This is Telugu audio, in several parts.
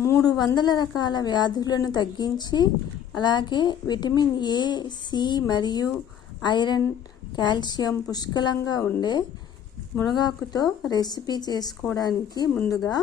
300 రకాల వ్యాధులను తగ్గించి అలాగే విటమిన్ ఏ, సి మరియు ఐరన్, కాల్షియం పుష్కలంగా ఉండే మునగాకుతో రెసిపీ చేసుకోవడానికి ముందుగా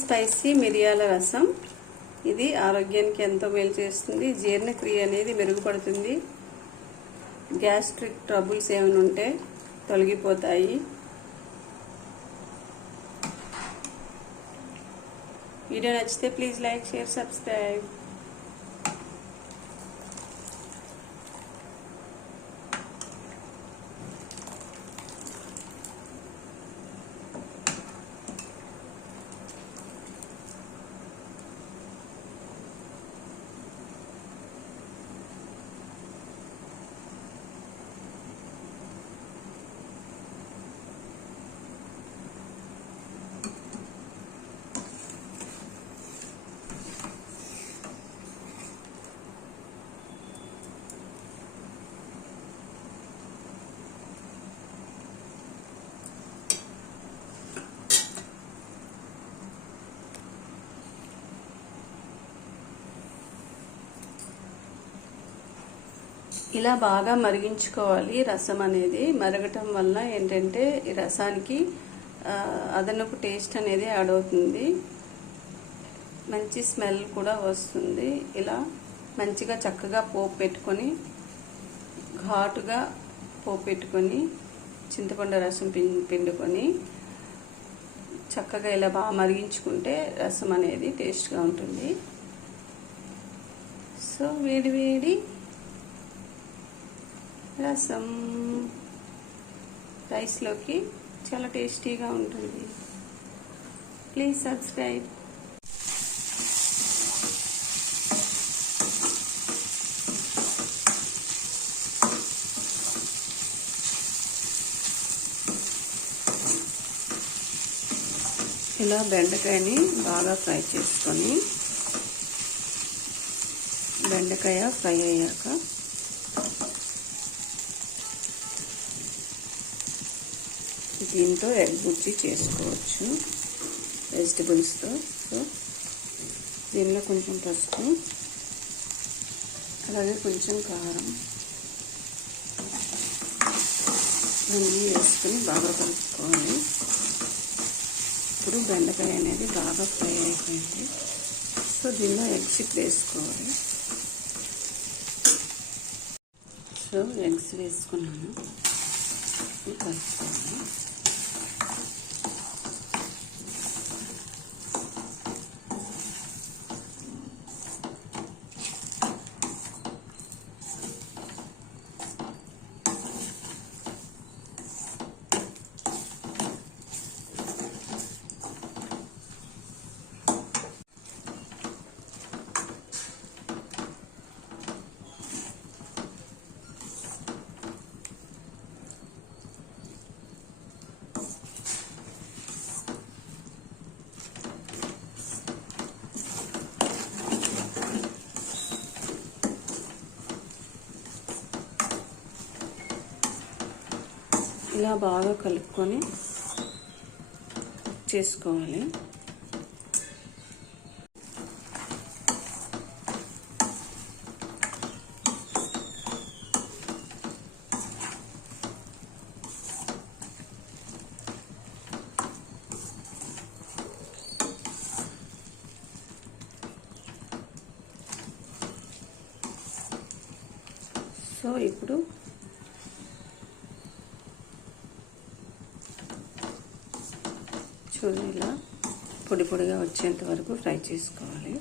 స్పైసీ మిరియాల రసం. ఇది ఆరోగ్యానికి ఎంతో మేలు చేస్తుంది. జీర్ణక్రియ అనేది మెరుగుపడుతుంది. గ్యాస్ట్రిక్ ట్రబుల్స్ ఏమైనా ఉంటే తొలగిపోతాయి. వీడియో నచ్చితే ప్లీజ్ లైక్, షేర్, సబ్స్క్రైబ్. ఇలా బాగా మరిగించుకోవాలి. రసం అనేది మరగటం వల్ల ఏంటంటే ఈ రసానికి అదనపు టేస్ట్ అనేది యాడ్ అవుతుంది. మంచి స్మెల్ కూడా వస్తుంది. ఇలా మంచిగా చక్కగా పోపు పెట్టుకొని, ఘాటుగా పోపు పెట్టుకొని, చింతపండు రసం పిండుకొని చక్కగా ఇలా బాగా మరిగించుకుంటే రసం అనేది టేస్ట్గా ఉంటుంది. సో వేడి వేడి రసం రైస్లోకి చాలా టేస్టీగా ఉంటుంది. Please subscribe. ఇలా బెండకాయని బాగా ఫ్రై చేసుకొని, బెండకాయ ఫ్రై అయ్యాక దీంతో ఎగ్ బుజ్జి చేసుకోవచ్చు వెజిటబుల్స్తో. సో దీనిలో కొంచెం పసుపు, అలాగే కొంచెం కారం అన్నీ వేసుకొని బాగా కలుపుకోవాలి. ఇప్పుడు బెండకాయ అనేది బాగా ఫ్రై అయిపోయింది. సో దీనిలో ఎగ్స్ వేసుకోవాలి. సో ఎగ్స్ వేసుకున్నాను, కలుపుకోవాలి. ఇలా బాగా కలుపుకొని చేసుకోవాలి. సో ఇప్పుడు చూడండి, ఇలా పొడి పొడిగా వచ్చేంత వరకు ఫ్రై చేసుకోవాలి.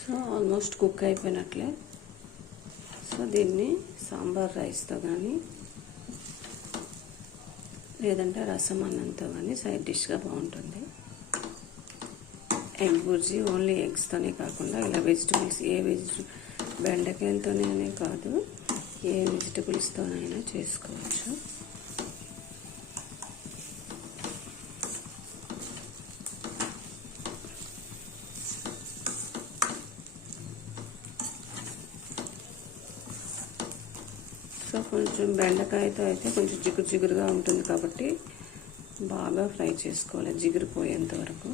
సో ఆల్మోస్ట్ కుక్ అయిపోయినట్లే. సో దీన్ని సాంబార్ రైస్తో కానీ లేదంటే రసం అన్నంతో కానీ సైడ్ డిష్గా బాగుంటుంది. ఎగ్ బుర్జీ ఓన్లీ ఎగ్స్తోనే కాకుండా ఇలా వెజిటబుల్స్ బెండకాయలతోనే కాదు, ఏ వెజిటబుల్స్తోనైనా చేసుకోవచ్చు. సో కొంచెం బెండకాయతో అయితే కొంచెం జిగురుగా ఉంటుంది కాబట్టి బాగా ఫ్రై చేసుకోవాలి జిగురు పోయేంత వరకు.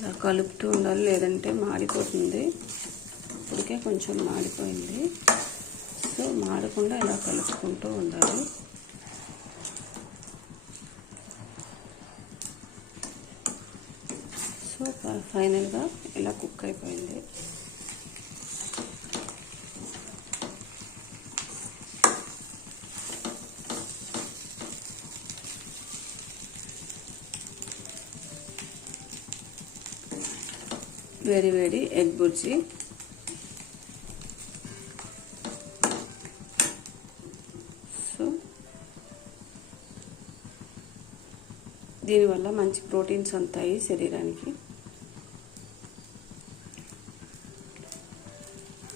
ఇలా కలుపుతూ ఉండాలి, లేదంటే మాడిపోతుంది. ఇప్పటికే కొంచెం మాడిపోయింది. సో మాడకుండా ఇలా కలుపుకుంటూ ఉండాలి. సో ఫైనల్గా ఇలా కుక్ అయిపోయింది. వేడి వేడి ఎగ్ బుర్జీ. సో దీనివల్ల మంచి ప్రోటీన్స్ ఉంటాయి శరీరానికి.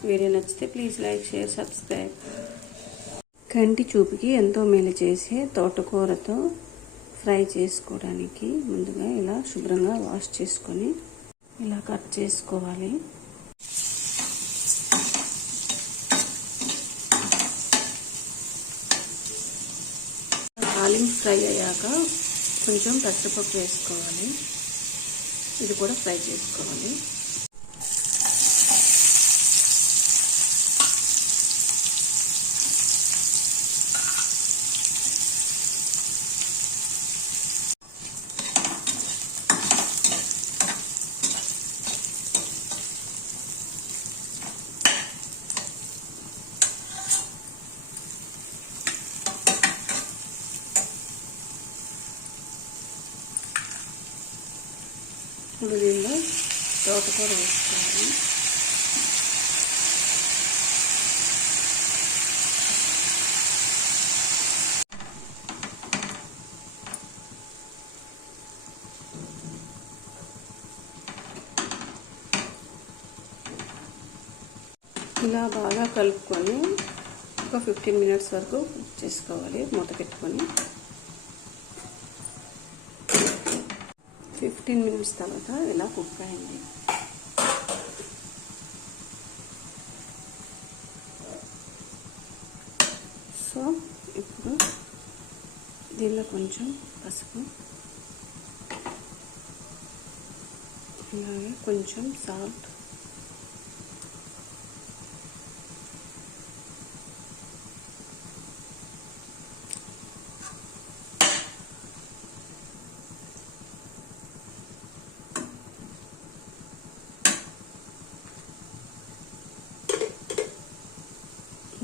వీడియో నచ్చితే ప్లీజ్ లైక్, షేర్, సబ్స్క్రైబ్. కంటి చూపుకి ఎంతో మేలు చేసే తోటకూరతో ఫ్రై చేసుకోవడానికి ముందుగా ఇలా శుభ్రంగా వాష్ చేసుకొని ఇలా కట్ చేసుకోవాలి. తాలింపు ఫ్రై అయ్యాక కొంచెం పెసరపప్పు వేసుకోవాలి. ఇది కూడా ఫ్రై చేసుకోవాలి. ఇప్పుడు దీనిలో తోటకూర వేసుకోవాలి. ఇలా బాగా కలుపుకొని ఒక 15 minutes వరకు కుక్ చేసుకోవాలి. మూత పెట్టుకొని 15 minutes తర్వాత ఇలా కుక్ అయింది. సో ఇప్పుడు దీనిలో కొంచెం పసుపు, అలాగే కొంచెం సాల్ట్,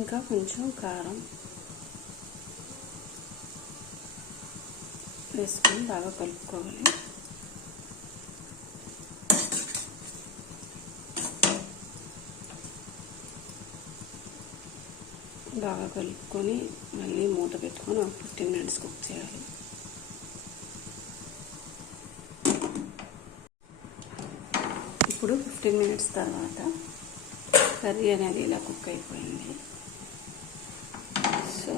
ఇంకా కొంచెం కారం వేసుకొని బాగా కలుపుకోవాలి. బాగా కలుపుకొని మళ్ళీ మూత పెట్టుకొని 15 మినిట్స్ కుక్ చేయాలి. ఇప్పుడు 15 మినిట్స్ తర్వాత కర్రీ అనేది ఇలా కుక్ అయిపోయింది. సో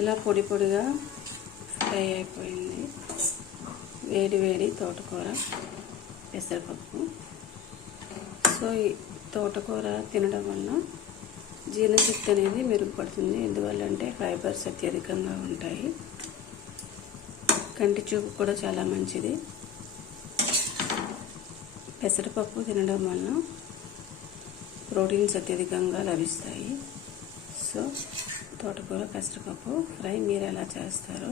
ఇలా పొడి పొడిగా ఫ్రై అయిపోయింది. వేడి వేడి తోటకూర పెసరపప్పు. సో ఈ తోటకూర తినడం వల్ల జీర్ణశక్తి అనేది మెరుగుపడుతుంది. ఎందువల్లంటే ఫైబర్స్ అత్యధికంగా ఉంటాయి. కంటి చూపు కూడా చాలా మంచిది. పెసరపప్పు తినడం వల్ల ప్రోటీన్స్ అత్యధికంగా లభిస్తాయి. సో తోటకూర పెసరపప్పు ఫ్రై మీరు ఎలా చేస్తారో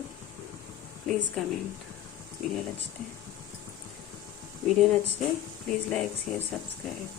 ప్లీజ్ కమెంట్. వీడియో నచ్చితే ప్లీజ్ లైక్, షేర్, సబ్స్క్రైబ్.